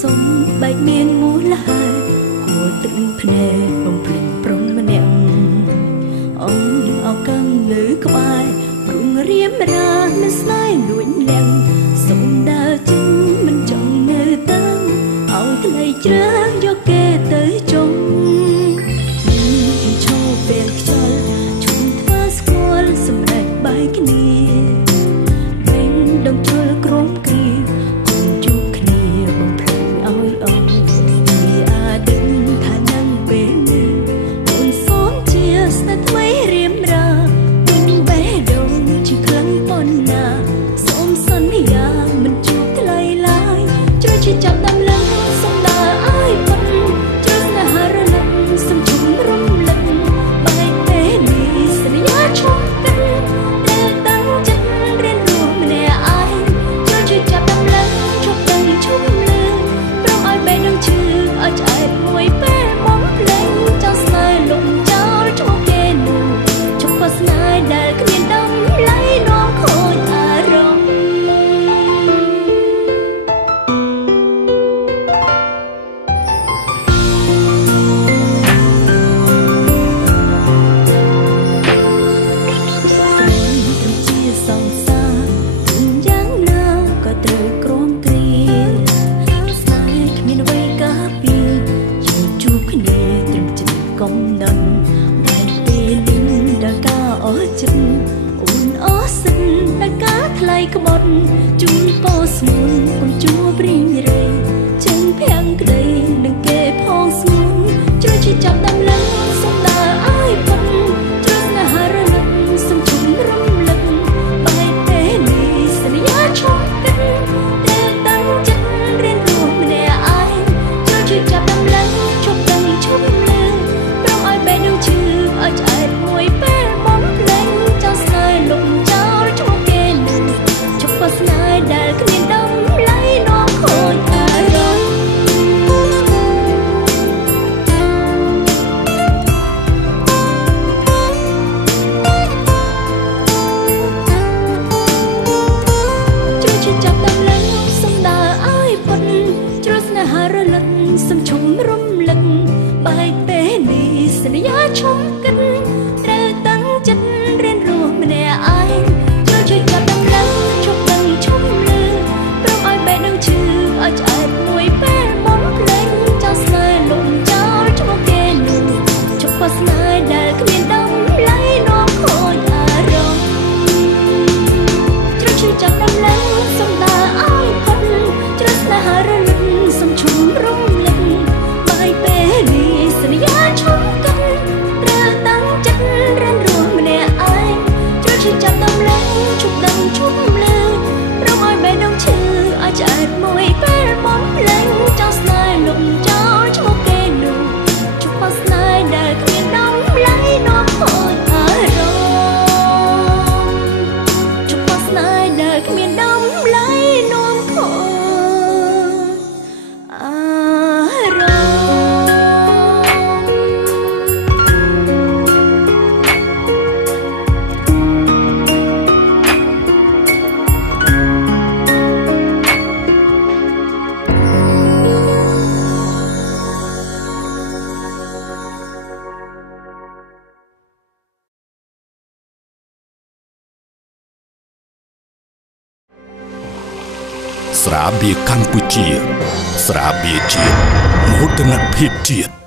សុំបែកមានមូលហើយ ហួរទឹកភ្នែកបំភ្លេចព្រំម្នាក់អូនអកឹងនៅក្បែរព្រងរៀមរាមិនស្នេហ៍លួចលាក់សុំដើរចេញមិនចង់នៅតាំងឲ្យក្លៃជ្រើយកគេទៅចុងឈោពេលខ្យល់ជុំធ្វើស្គាល់សម្រេចបែកគ្នាបេងដងជលក្រំគ្រាគុំជួបគ្នាបំភ្លេចឲ្យអស់វាអាចដឹងថានឹងពេលនេះអូនសូមជាស្នេហ៍ថ្មីរៀមរាវិញបេះដូងជាខ្លាំងប៉ុណ្ណាសូមសន្យាមិនជួបថ្លៃឡើយជួយជាចាប់ដំឡើងសំដាឲ្យប៉ុនជួយស្នេហារលឹកសំជុំរំលឹកបែកពេលនេះសន្យាឈប់កិនតែតាំងចិត្តរៀនរស់ម្នាក់ឯងជួយចាប់ដំឡើងជប់ដឹងជុំលឺព្រមឲ្យបេះដូងជឿឲ្យឆ្អែតមួយពេលបំភ្លេងចោលស្នេហ៍លំចោលឈ្មោះគេនោះជប់ក៏ស្នេហ៍ដែលគ្មានដំឡៃនាំខូចអារម្មណ៍សង្សារយ៉ាងណាក៏ត្រូវក្រំគ្រាស្នេហ៍គ្មានអ្វីការពារយើងជួបគ្នាត្រឹមចិត្តកំណត់បែកពេលនេះដល់ការអស់ចិត្តអូនអស់សិនដល់ការថ្លៃក្បត់ជូនពោស្មួនកុំជួបរីងរៃចេញភាំងក្តីនឹងគេផងស្ងួនជួយជាចាប់ដំឡើងសំដាឲ្យប៉ុនជួយស្នេហារលឹកសំជុំរំលឹកបែកពេលនេះសន្យាឈប់កិនតែតាំងចិត្តរៀនរស់ម្នាក់ឯងជួយចាប់ដំឡើងជប់ដឹងជុំលឺព្រមឲ្យបេះដូងជឿឲ្យឆ្អែតមួយពេលបំភ្លេងចោលស្នេហ៍លំចោលឈ្មោះគេនឹងជប់ក៏ស្នេហ៍ដែលគ្មានដំឡៃនាំខូចអារម្មណ៍ចាប់ដំឡើងសំដាឲ្យប៉ុនជ្រុលស្នេហារលឹកសំជុំរំលឹកបែកពេលនេះសន្យាឈប់កិនត្រូវតាំងចិត្តរៀនរស់ម្នាក់ឯងជួយចាប់ដំឡើងជប់ដឹងឈប់លឺព្រមឲ្យបេះដូងជឿឲ្យឆ្អែតមួយពេលបំភ្លេងចោលស្នេហ៍លំចោលឈ្មោះគេនោះជប់ក៏ស្នេហ៍ដែលគ្មានដំឡៃនាំខូចអារម្មណ៍ជួយចាប់ដំឡើងសំដាឲ្យផុតជ្រើស្នេហារលឹកសំជុំរំលឹកបែកពេលនេះសន្យាឈប់កិនត្រូវតាំងចិត្តរៀនរស់ម្នាក់ឯងជួយចាប់ដំឡើងជប់ដឹងជប់លឺព្រមឲ្យបេះដូងឈឺឲ្យឆ្អែតមួយពេលបំភ្លេងចោលស្នេហ៍លំចោលឈ្មោះគេនោះជប់ក៏ស្នេហ៍ដែលគ្មានដំឡៃនាំខូចអារម្មណ៍ជប់ក៏ស្នេហ៍ដែលគ្មានដំឡៃនាំខូចអារម្មណ៍ស្រាបៀរកម្ពុជាស្រាបៀរជាតិមោទនភាពជាតិ